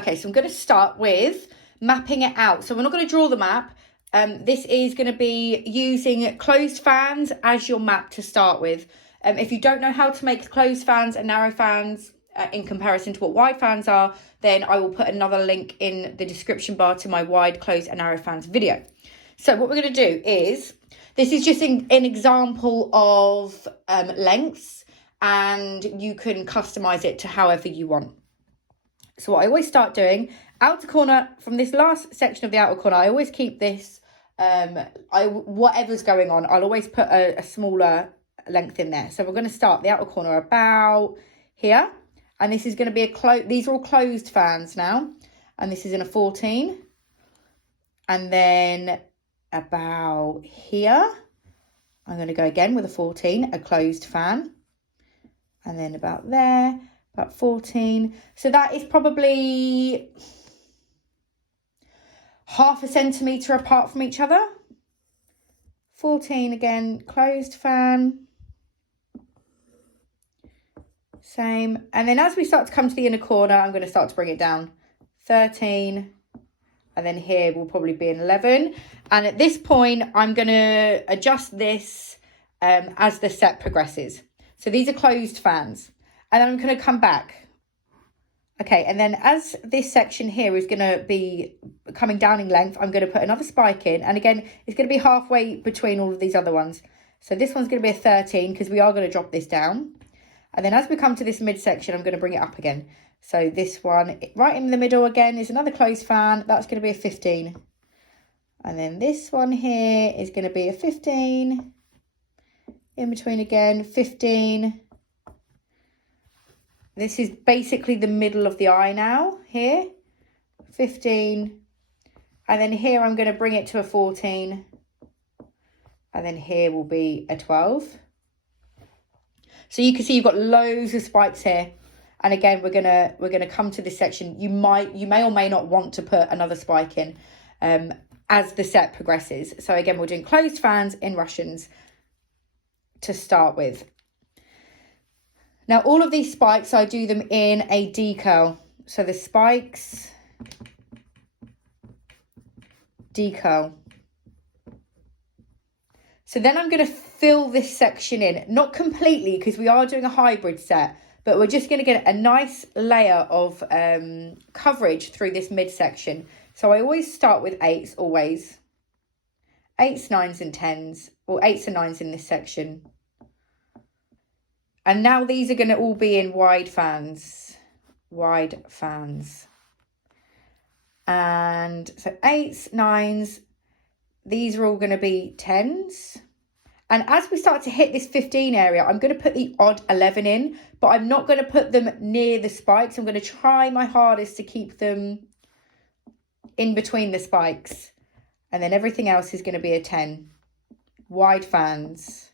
Okay, so I'm going to start with mapping it out. So we're not going to draw the map. This is going to be using closed fans as your map to start with. If you don't know how to make closed fans and narrow fans in comparison to what wide fans are, then I will put another link in the description bar to my wide, closed and narrow fans video. So what we're going to do is, this is just an example of lengths, and you can customize it to however you want. So what I always start doing, outer corner, from this last section of the outer corner, I always keep this, whatever's going on, I'll always put a smaller length in there. So we're going to start the outer corner about here, and this is going to be these are all closed fans now, and this is in a 14, and then about here I'm going to go again with a 14, a closed fan, and then about there, about 14. So that is probably half a centimetre apart from each other. 14 again, closed fan. Same. And then as we start to come to the inner corner, I'm going to start to bring it down. 13. And then here will probably be an 11. And at this point, I'm going to adjust this as the set progresses. So these are closed fans. And then I'm going to come back. Okay, and then as this section here is going to be coming down in length, I'm going to put another spike in. And again, it's going to be halfway between all of these other ones. So this one's going to be a 13 because we are going to drop this down. And then as we come to this midsection, I'm going to bring it up again. So this one right in the middle again is another closed fan. That's going to be a 15. And then this one here is going to be a 15. In between again, 15. This is basically the middle of the eye now here. 15. And then here I'm going to bring it to a 14. And then here will be a 12. So you can see you've got loads of spikes here. And again, we're gonna come to this section. You may or may not want to put another spike in as the set progresses. So again, we're doing closed fans in Russians to start with. Now, all of these spikes, I do them in a decal. So the spikes, decal. So then I'm going to fill this section in, not completely because we are doing a hybrid set, but we're just going to get a nice layer of coverage through this midsection. So I always start with 8s, always. 8s, 9s and 10s, or 8s and 9s in this section. And now these are going to all be in wide fans. Wide fans. And so 8s, 9s, these are all going to be 10s. And as we start to hit this 15 area, I'm going to put the odd 11 in, but I'm not going to put them near the spikes. I'm going to try my hardest to keep them in between the spikes. And then everything else is going to be a 10. Wide fans.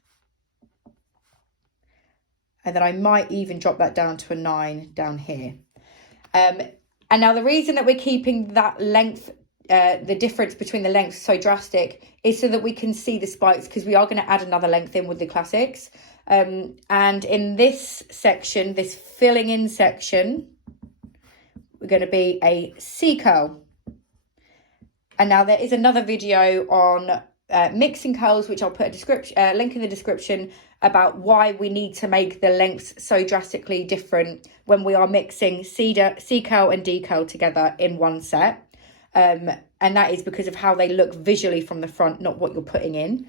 And then I might even drop that down to a 9 down here. And now the reason that we're keeping that length, the difference between the lengths so drastic, is so that we can see the spikes, because we are going to add another length in with the classics. And in this section, this filling in section, we're going to be a C curl. And now there is another video on mixing curls, which I'll put a link in the description, about why we need to make the lengths so drastically different when we are mixing C curl and D curl together in one set. And that is because of how they look visually from the front, not what you're putting in.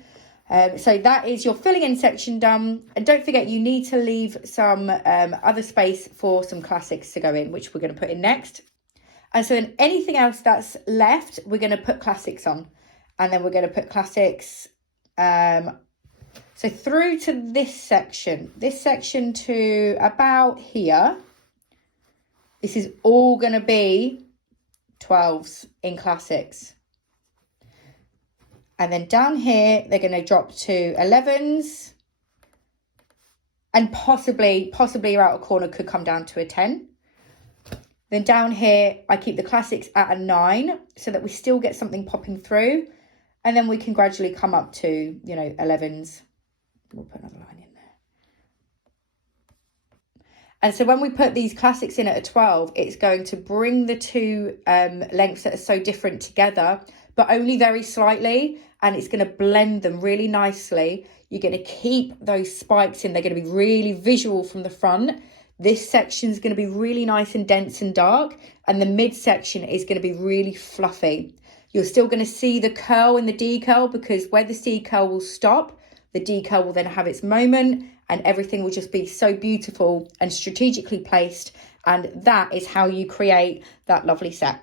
So that is your filling in section done. And don't forget, you need to leave some other space for some classics to go in, which we're going to put in next. And so then anything else that's left, we're going to put classics on. And then we're going to put classics. So through to this section to about here, this is all going to be 12s in classics. And then down here, they're going to drop to 11s. And possibly your outer corner could come down to a 10. Then down here, I keep the classics at a 9 so that we still get something popping through. And then we can gradually come up to, 11s. We'll put another line in there. And so when we put these classics in at a 12, it's going to bring the two lengths that are so different together, but only very slightly. And it's going to blend them really nicely. You're going to keep those spikes in. They're going to be really visual from the front. This section is going to be really nice and dense and dark. And the mid section is going to be really fluffy. You're still going to see the curl in the D curl, because where the C curl will stop, the D curl will then have its moment, and everything will just be so beautiful and strategically placed. And that is how you create that lovely set.